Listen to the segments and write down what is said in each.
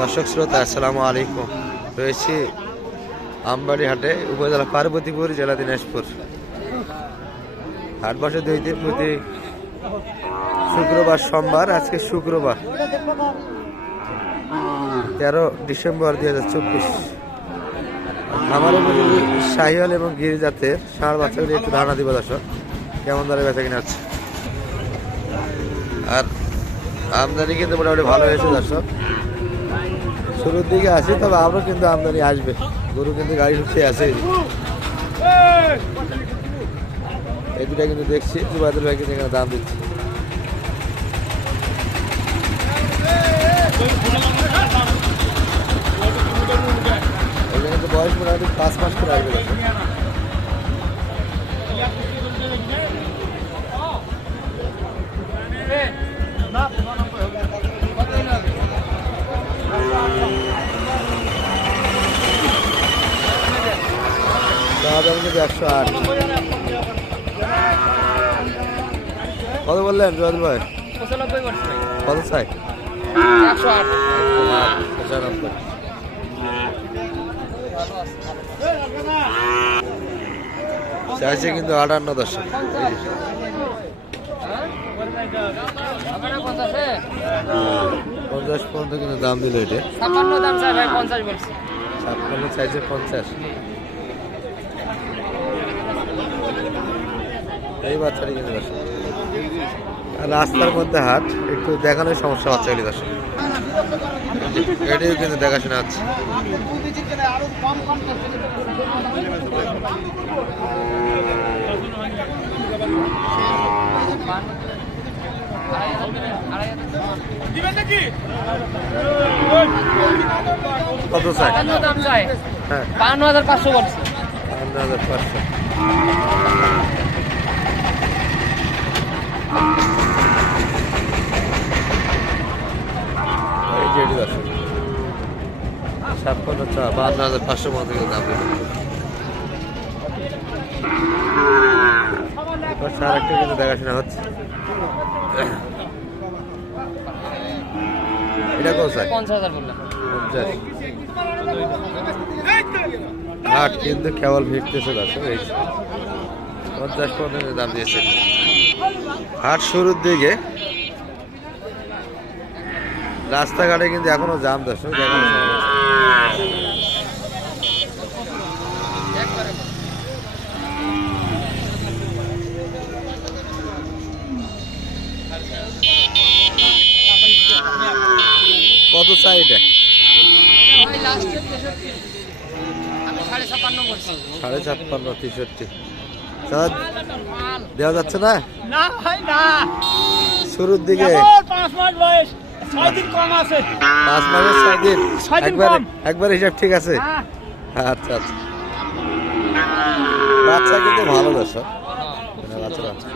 দর্শক শ্রোতা, আসসালামু আলাইকুম। রয়েছি আমবাড়ি হাটে উপজেলা পার্বতীপুর, জেলা দিনাজপুর। হাট বসে দুই দিন প্রতি শুক্রবার সোমবার, আজকে শুক্রবার। তেরো ডিসেম্বর দুই হাজার চব্বিশ। আমার শাহিওয়াল এবং গিরিজাতের ষাঁড় বাচ্চাগুলি একটু ধারণা দিব দর্শক, কেমন দরে বেচা কিনা আছে আর আমদানি কিন্তু মোটামুটি ভালো হয়েছে দর্শক। শুরুর দিকে আসে, তবে আরও কিন্তু আমদানি আসবে। গরু কিন্তু গাড়ি ঢুকতে আসে। এই দুটা কিন্তু দেখছি জুবাদুল ভাই কিন্তু এখানে দাম দিচ্ছে। এটা কিন্তু বয়স মোটামুটি পাঁচ মাস করে আসবে। দর্শক। কিন্তু একশো আট। কত বললেন জুবাদুল ভাই? কত চাই? একশো আট। পঁচানব্বই। চাইছে কিন্তু আটান্ন আপনারা পঞ্চাশ পর্যন্ত কিন্তু দাম দিল এটা। ছাপ্পান্ন দাম চাই ভাই পঞ্চাশ বলছি। ছাপ্পান্ন চাইছে পঞ্চাশ। এই বাচ্চাটি কিন্তু দর্শক রাস্তার মধ্যে হাট একটু দেখানোর সমস্যা হচ্ছে এগুলি দর্শক। এটাও কিন্তু দেখাশোনা হচ্ছে। কত চাই? হ্যাঁ। বান্ন হাজার পাঁচশো বলছে। এটি দর্শক ছাপ্পান্ন চা বান্ন হাজার পাঁচশো মতো দাম এবার সার একটা কিন্তু দেখাশোনা হচ্ছে এটা চাই পঞ্চাশ হাজার বললাম পঞ্চাশ। হাট কিন্তু কেবল দর্শক এই। পঞ্চাশ পর্যন্ত দাম দিয়েছে। হাট শুরুর দিকে রাস্তাঘাটে কিন্তু এখনও জাম দর্শক কত চাই এটা ভাই লাস্টের তেষট্টি আমি সাড়ে ছাপ্পান্ন তেষট্টি। চাঁদ দেওয়া যাচ্ছে না? না ভাই না। শুরুর দিকে। পাঁচ মাস বয়স দিন পাঁচ মাসের ছয় দিন। একবার একবার হিসাব ঠিক আছে? হ্যাঁ। আচ্ছা আচ্ছা। বাচ্চা কিন্তু ভালো মানে বাচ্চা বাচ্চা।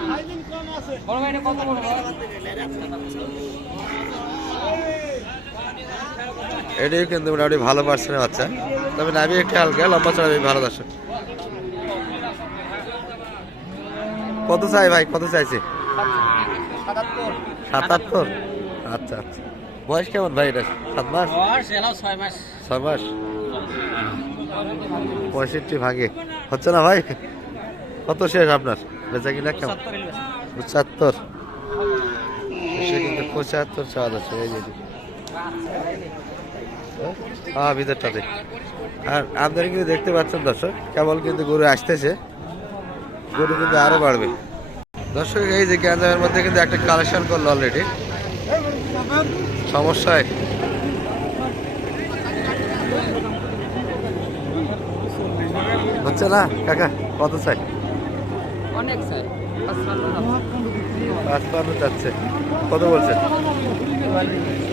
এটাও কিন্তু মোটামুটি ভালো পার্সেন্টের বাচ্চা। তবে নাবি একটু হালকা লম্বা চড়া বেশ ভালো দর্শক। কত চাই ভাই? কত চাইছে? সাতাত্তর। আচ্ছা আচ্ছা। বয়স কেমন ভাই এটা? সাত মাস? ছয় মাস। ছয় মাস? পঁয়ষট্টি ভাগে। হচ্ছে না ভাই? কত শেষ আপনার? বেচা কিনা কেমন? পঁচাত্তর। কিন্তু পঁচাত্তর চাওয়া যাচ্ছে। এই যে। হ্যাঁ ভিতরটাতে আর আমদানি কিন্তু দেখতে পাচ্ছেন দর্শক কেবল কিন্তু গরু আসতেছে। গরু কিন্তু আরও বাড়বে। দর্শক এই যে গ্যাঞ্জামের মধ্যে কিন্তু একটা কালেকশন করল অলরেডি সমস্যায়। হচ্ছে না কাকা কত চাই? অনেক চাই পাঁচ পান্ন যাচ্ছে কত বলছেন?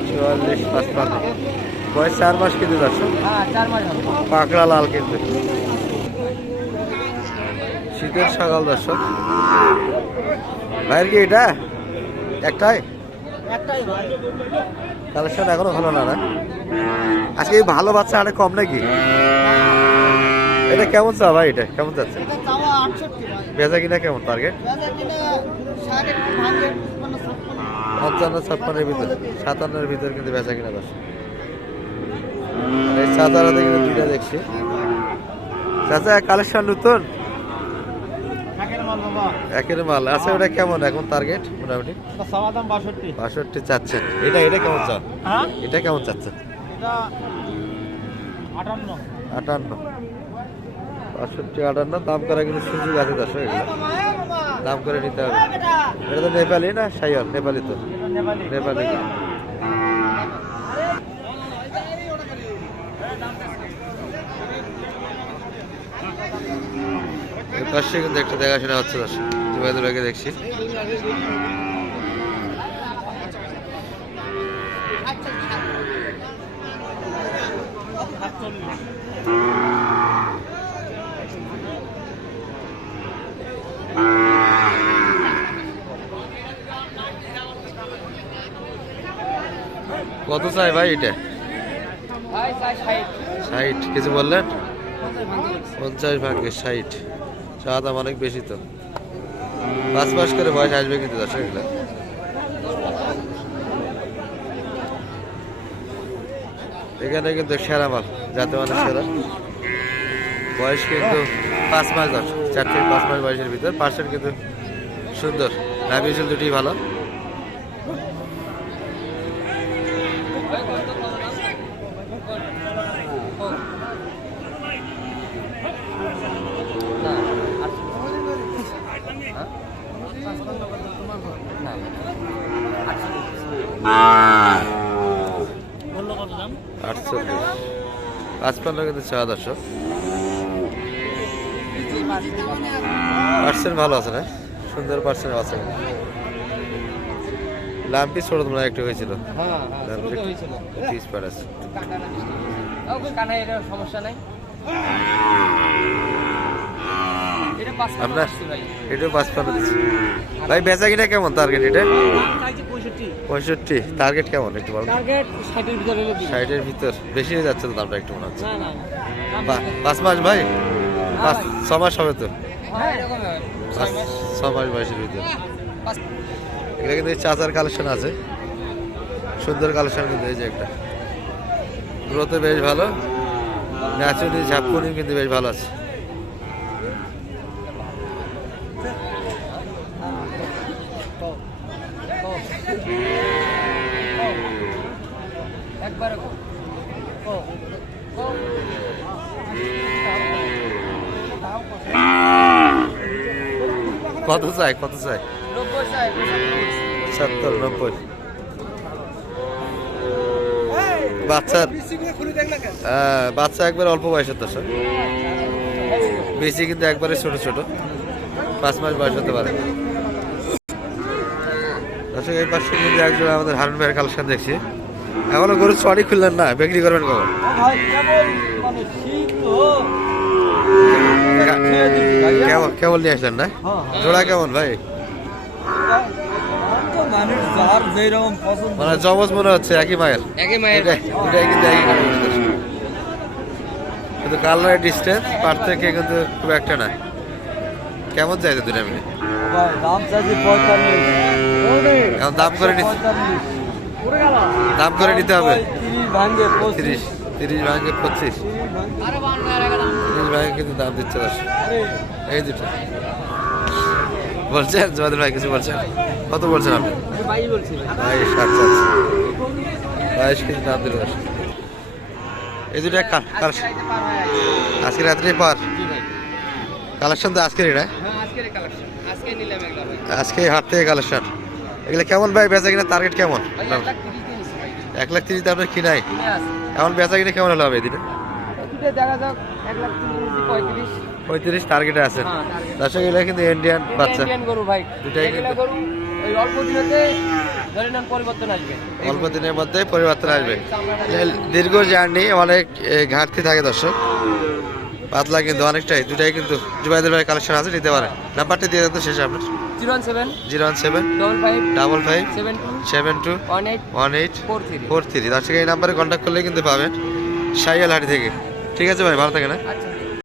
চুয়াল্লিশ পাঁচ বয়স চার মাস কিন্তু যাচ্ছে। পাকড়া লাল কিন্তু। শীতের সকাল দর্শক। ভাইয়ের কি এটা? একটাই? কালেকশন এখনও হলো না না? আজকে এই ভালো বাচ্চা আরে কম নাকি? এটা কেমন চা ভাই এটা? কেমন যাচ্ছে? বেচা কিনা কেমন টার্গেট বেচা কিনে ষাট একটু ভাঙে পঞ্চান্ন ছাপ্পান্ন পঞ্চান্ন ছাপ্পান্নের ভিতর সাতান্নের ভিতর কিন্তু বেচা কিনা দশ আর এই চাচারাতে কিন্তু দুইটা দেখছি। চাচা কালেকশন নতুন? একের মাল আচ্ছা ওটা কেমন এখন টার্গেট মোটামুটি? বাষট্টি। চাচ্ছেন। এটা এটা কেমন চান? হ্যাঁ? এটা কেমন চাচ্ছেন? আটান্ন। আটান্ন। বাষট্টি আটান্ন। দাম করা কিন্তু সুযোগ আছে দর্শক এগুলো। দাম করে নিতে হবে। এটা তো নেপালি না সাইয়ার নেপালি তো। নেপালি। পাশে কিন্তু একটা দেখাশোনা হচ্ছে দর্শক। জুবাইদুল দেখছি। কত চাই ভাই এটা? ষাট। কিছু বললেন? পঞ্চাশ ভাগ্যে ষাট। চা দাম অনেক বেশি তো। পাঁচ মাস করে বয়স আসবে কিন্তু দর্শক এগুলো। এখানে কিন্তু সেরা মাল যাতে মানে সেরা। বয়স কিন্তু পাঁচ মাস দশ চার থেকে পাঁচ মাস বয়সের ভিতর। পার্সেন্ট কিন্তু সুন্দর। নাভিশন দুটি ভালো। আটচল্লিশ। কিন্তু চা দর্শক পার্সেন্ট ভালো আছে না? সুন্দর পার্সেন্ট আছে। লাম্পি ছোট তোমরা একটু হয়েছিল। হ্যাঁ হ্যাঁ পিস পাড়াস এটা সমস্যা নাই। এটা পাঁচ আপনার ভাই। বেচা কিনা কেমন টার্গেট এটা? পঁয়ষট্টি। টার্গেট কেমন একটু বলো? টার্গেট ষাটের ভিতরে বেশি হয়ে যাচ্ছে তো দামটা একটু মনে হচ্ছে। না না পাঁচ মাস ভাই? পাঁচ ছ মাস হবে তো? হ্যাঁ ছ মাস বয়সের ভিতর। এটা কিন্তু চাচার কালেকশন আছে। সুন্দর কালেকশন কিন্তু এই যে একটা। গ্রোথ বেশ ভালো। ন্যাচুরালি ঝাপকুনি কিন্তু বেশ ভালো আছে। কত চাই কত চাই? সত্তর নব্বই। বাচ্চার হ্যাঁ, বাচ্চা একবার অল্প বয়স বয়সের দর্শক বেশি কিন্তু একবারে ছোট ছোট। পাঁচ মাস বয়স হতে পারে। দর্শক এই পাশে কিন্তু একজন আমাদের হারুন ভাইয়ের কালেকশন দেখছি। এখনও গরু চড়ি খুললেন না বিক্রি করবেন কখন? মানে কেমন নিয়ে আসলেন না? জোড়া কেমন ভাই? মানে জবজ মনে হচ্ছে একই মায়ের একই মায়ের কিন্তু একই। কিন্তু কালারের ডিস্টেন্স পার থেকে কিন্তু খুব একটা না। কেমন চাইছে দুটা ভাই দাম চাইছি পঁয়তাল্লিশ। দাম করে নিতে দাম করে নিতে হবে। তিরিশ তিরিশ ভাঙে পঁচিশ। তিরিশ ভাঙে কিন্তু দাম দিচ্ছে দশ। এই দুটো। বলছেন? জমাদুল ভাই কিছু বলছেন? কত বলছেন আপনি? বাইশ আচ্ছা আচ্ছা বাইশ কেজি দাম দিল দশ। এই দুটো এক আজকে রাত্রে পার কালেকশন তো আজকের কালেকশন। আজকে হাট থেকে কালেকশন। এগুলো কেমন ভাই? বেচা কিনা টার্গেট কেমন? এক লাখ তিরিশ দিয়ে নিচ্ছি ভাই। এক আপনার কিনাই কিনে এখন বেচা কিনা কেমন হলো হবে নিচ্ছি পঁয়ত্রিশ। টার্গেটে আছেন হ্যাঁ দর্শক এগুলো কিন্তু ইন্ডিয়ান বাচ্চা। ভাই। দুটাই কিন্তু- অল্প দিনের মধ্যে পরিবর্তন আসবে। দীর্ঘ জার্নি অনেক ঘাটতি থাকে দর্শক। পাতলা কিন্তু অনেকটাই দুটাই কিন্তু জুবাইদের ভাই কালেকশন আছে নিতে পারেন নাম্বারটা দিয়ে দেন তো শেষে আপনার। Zero one seven zero one seven double five double five seven two seven two one eight one eight four three four three দর্শক এই নাম্বারে কন্ট্যাক্ট করলে কিন্তু পাবেন সাইয়াল হাটি থেকে। ঠিক আছে ভাই ভালো থাকে না আচ্ছা।